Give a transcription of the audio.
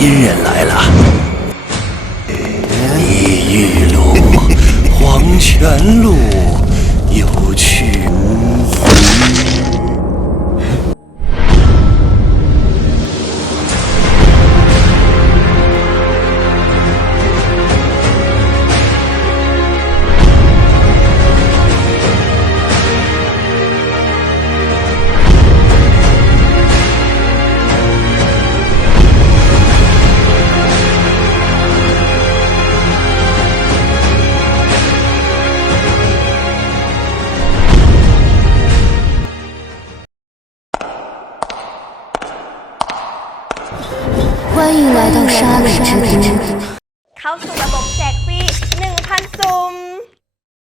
阴人来了。地狱路、黄泉路，有去无欢迎来到沙里之都。 เข้าสู่ระบบแจกฟรี1,000 สุ่ ุ